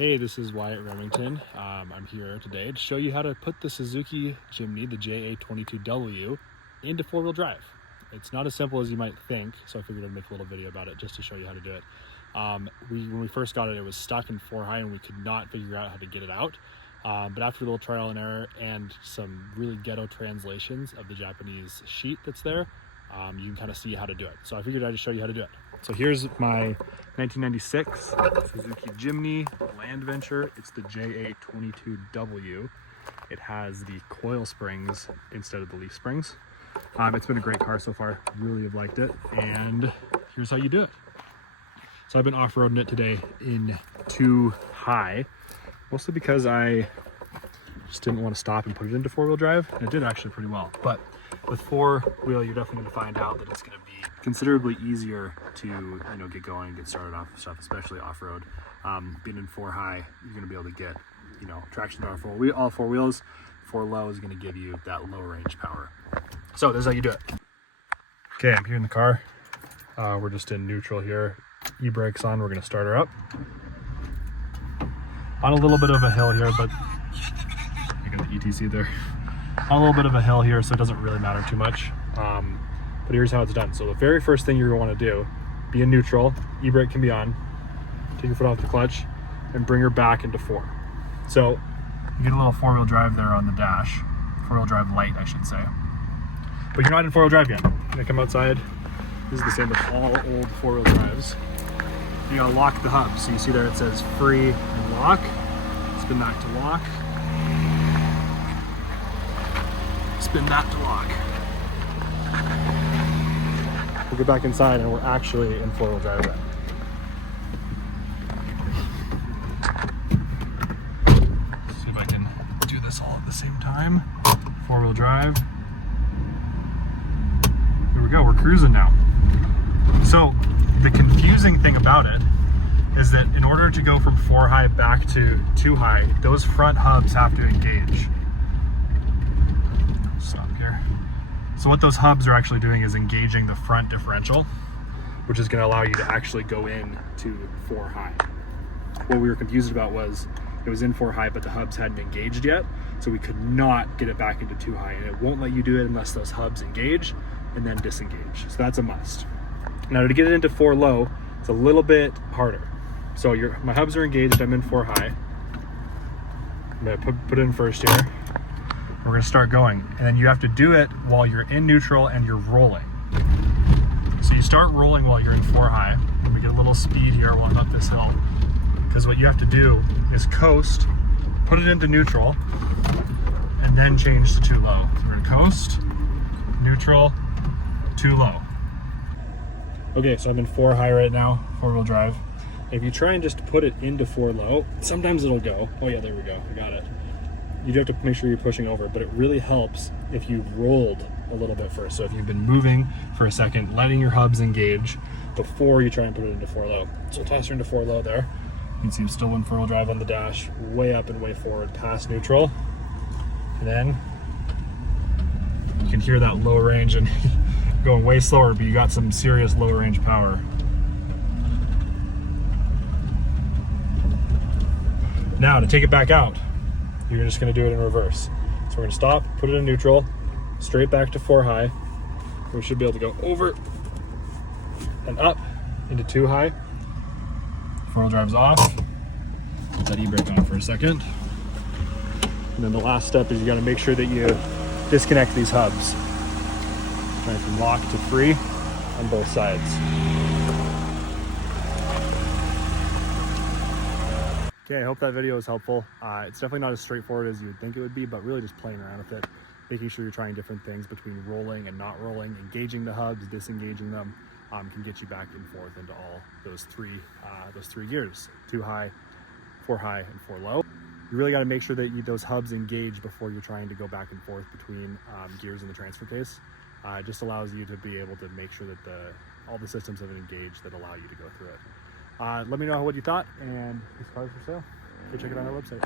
Hey, this is Wyatt Remington. I'm here today to show you how to put the Suzuki Jimny, the JA22W, into four-wheel drive. It's not as simple as you might think, so I figured I'd make a little video about it just to show you how to do it. When we first got it, it was stuck in 4-high and we could not figure out how to get it out. But after a little trial and error and some really ghetto translations of the Japanese sheet that's there, you can kind of see how to do it. So I figured I'd just show you how to do it. So here's my 1996 Suzuki Jimny Land Venture. It's the JA22W. It has the coil springs instead of the leaf springs. It's been a great car so far. Really have liked it. And here's how you do it. So I've been off-roading it today in 2-high, mostly because I just didn't want to stop and put it into four-wheel drive. And it did actually pretty well. But with four-wheel, you're definitely going to find out that it's going to be considerably easier to get going, get started off with stuff, especially off-road. Being in 4-high, you're going to be able to get traction to all four wheels. 4-low is going to give you that low range power. So this is how you do it. Okay, I'm here in the car. We're just in neutral here. E-brakes on. We're going to start her up on a little bit of a hill here, but I got the ETC there. On a little bit of a hill here, so it doesn't really matter too much. But here's how it's done. So the very first thing you're going to want to do, be in neutral, e-brake can be on, take your foot off the clutch, and bring her back into 4. So you get a little 4-wheel drive there on the dash. 4-wheel drive light, I should say. But you're not in 4-wheel drive yet. You're going to come outside. This is the same with all old 4-wheel drives. You got to lock the hub. So you see there it says free and lock. Spin that to lock. Spin that to lock. We'll get back inside and we're actually in 4-wheel drive then. See if I can do this all at the same time. 4-wheel drive. Here we go, we're cruising now. So the confusing thing about it is that in order to go from 4-high back to 2-high, those front hubs have to engage. Stop here. So what those hubs are actually doing is engaging the front differential, which is going to allow you to actually go in to 4-high. What we were confused about was it was in 4-high, but the hubs hadn't engaged yet, so we could not get it back into 2-high, and it won't let you do it unless those hubs engage and then disengage. So that's a must. Now to get it into 4-low, it's a little bit harder. So my hubs are engaged, I'm in 4-high. I'm going to put it in first here. We're going to start going, and then you have to do it while you're in neutral and you're rolling. So you start rolling while you're in 4-high. We get a little speed here while I'm up this hill, because what you have to do is coast, put it into neutral, and then change to 2-low. So we're going to coast, neutral, 2-low. Okay, so I'm in 4-high right now, 4-wheel drive. If you try and just put it into 4-low, sometimes it'll go. Oh yeah, there we go, I got it. You do have to make sure you're pushing over, but it really helps if you've rolled a little bit first. So if you've been moving for a second, letting your hubs engage before you try and put it into 4-low. So toss her into 4-low there. You can see I'm still in 4-wheel drive on the dash, way up and way forward, past neutral. And then you can hear that low range and going way slower, but you got some serious low range power. Now to take it back out, you're just going to do it in reverse. So we're going to stop, put it in neutral, straight back to 4-high. We should be able to go over and up into 2-high. 4-wheel drive's off. Put that e-brake on for a second. And then the last step is you got to make sure that you disconnect these hubs. Trying from lock to free on both sides. Okay, I hope that video was helpful. It's definitely not as straightforward as you would think it would be, but really just playing around with it, making sure you're trying different things between rolling and not rolling, engaging the hubs, disengaging them, can get you back and forth into all those three gears: 2-high, 4-high, and 4-low. You really got to make sure that those hubs engage before you're trying to go back and forth between gears in the transfer case. It just allows you to be able to make sure that all the systems have engaged that allow you to go through it. Let me know what you thought, and this car's for sale. Go check it out on our website.